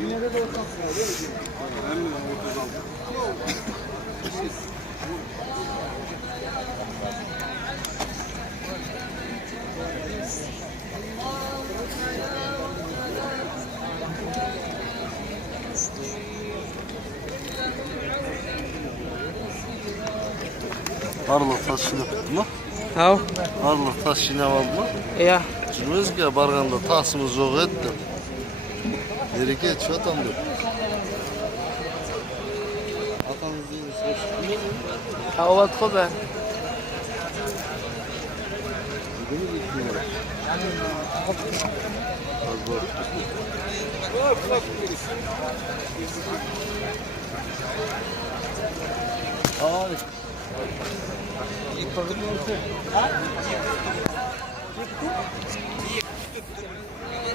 Yine de 90 lira. Arlık taş yine mı? Ha? Arlık taş yine var mı? Ya. Cümlezge barganda tasımız yok etti. Nereye geç atam diyor. Atanız değil mi? Ha, o vatko ben. Bugün mü gitmiyor? Az var. Ay.